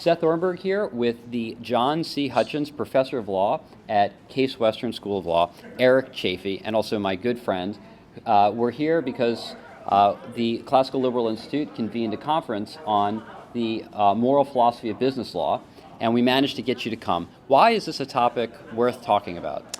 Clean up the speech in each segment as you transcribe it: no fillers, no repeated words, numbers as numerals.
Seth Ornberg here with the John C. Hutchins Professor of Law at Case Western School of Law, Eric Chaffee, and also my good friend. We're here because the Classical Liberal Institute convened a conference on the moral philosophy of business law, and we managed to get you to come. Why is this a topic worth talking about?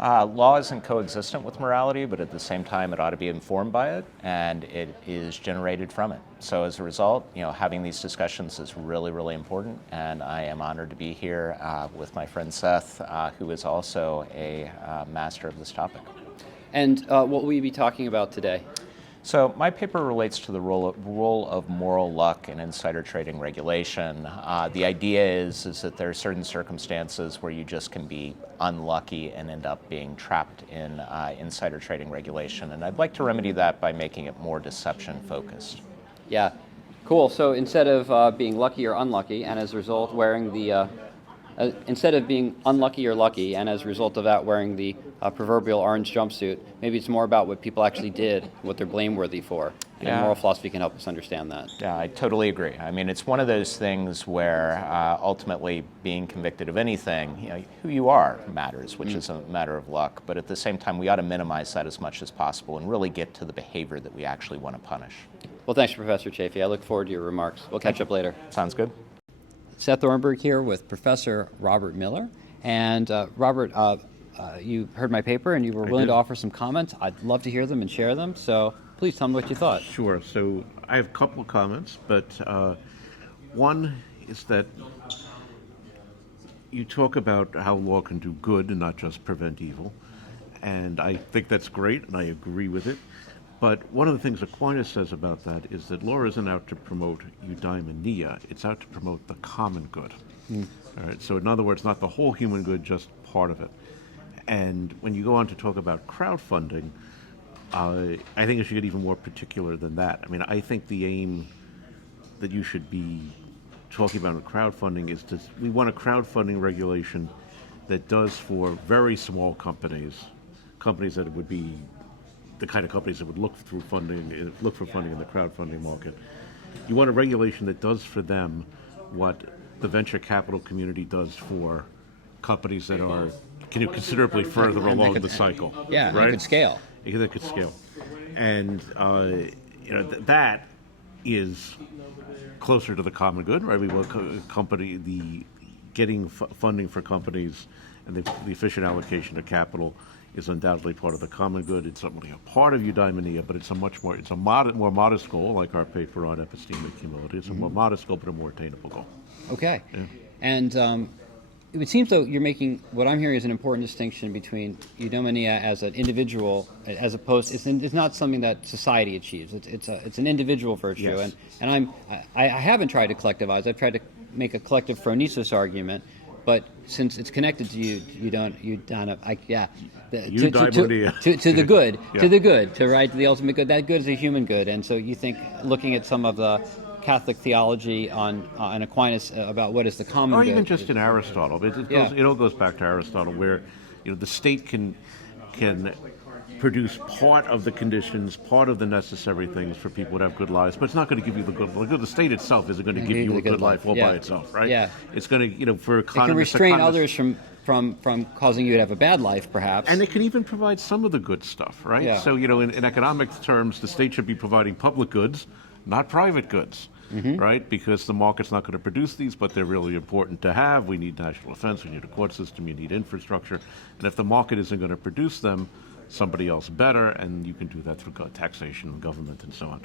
Law isn't coexistent with morality, but at the same time it ought to be informed by it, and it is generated from it. So as a result, having these discussions is really, really important, and I am honored to be here with my friend Seth, who is also a master of this topic. And what will we be talking about today? So my paper relates to the role of moral luck in insider trading regulation. The idea is that there are certain circumstances where you just can be unlucky and end up being trapped in insider trading regulation. And I'd like to remedy that by making it more deception focused. Yeah, cool. So instead of being lucky or unlucky, and as a result wearing the instead of being unlucky or lucky, and as a result of that wearing the proverbial orange jumpsuit, maybe it's more about what people actually did, what they're blameworthy for. And moral philosophy can help us understand that. Yeah, I totally agree. I mean, it's one of those things where ultimately being convicted of anything, who you are matters, which is a matter of luck. But at the same time, we ought to minimize that as much as possible and really get to the behavior that we actually want to punish. Well, thanks, Professor Chaffee. I look forward to your remarks. We'll catch up later. Sounds good. Seth Ornberg here with Professor Robert Miller. And Robert, you heard my paper and you were willing to offer some comments. I'd love to hear them and share them. So please tell me what you thought. Sure. So I have a couple of comments, but one is that you talk about how law can do good and not just prevent evil. And I think that's great, and I agree with it. But one of the things Aquinas says about that is that law isn't out to promote eudaimonia, it's out to promote the common good. All right, so in other words, not the whole human good, just part of it. And when you go on to talk about crowdfunding, I think it should get even more particular than that. I mean, I think the aim that you should be talking about with crowdfunding is we want a crowdfunding regulation that does for very small companies that would be the kind of companies that would look for funding in the crowdfunding market. You want a regulation that does for them what the venture capital community does for companies that are considerably further along the cycle. Yeah, right? They could scale. They could scale, and that is closer to the common good, right? We want getting funding for companies and the efficient allocation of capital is undoubtedly part of the common good. It's only a part of eudaimonia, but it's a more modest goal, like our paper on epistemic humility. It's a more modest goal, but a more attainable goal. Okay. Yeah. And it would seem though you're making, what I'm hearing is an important distinction between eudaimonia as an individual, as opposed, it's not something that society achieves. It's an individual virtue. Yes. And I haven't tried to collectivize. I've tried to make a collective phronesis argument. But since it's connected to to the good, to the ultimate good. That good is a human good, and so you think looking at some of the Catholic theology on Aquinas about what is the common good, or even just in Aristotle, it all goes back to Aristotle, where the state can produce part of the conditions, part of the necessary things for people to have good lives, but it's not going to give you the good life. The state itself isn't going to give you a good life all by itself, right? Yeah. It's going to, for economists, it can restrain others from causing you to have a bad life, perhaps. And it can even provide some of the good stuff, right? Yeah. So, in economic terms, the state should be providing public goods, not private goods. Right? Because the market's not going to produce these, but they're really important to have. We need national defense, we need a court system, you need infrastructure. And if the market isn't going to produce them, somebody else better, and you can do that through taxation, government, and so on.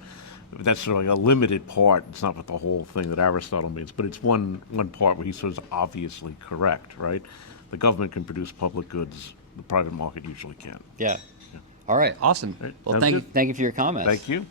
That's sort of like a limited part. It's not what the whole thing that Aristotle means, but it's one part where he's sort of obviously correct, right? The government can produce public goods, the private market usually can't. Yeah. All right, awesome. Right. Well, thank you for your comments. Thank you.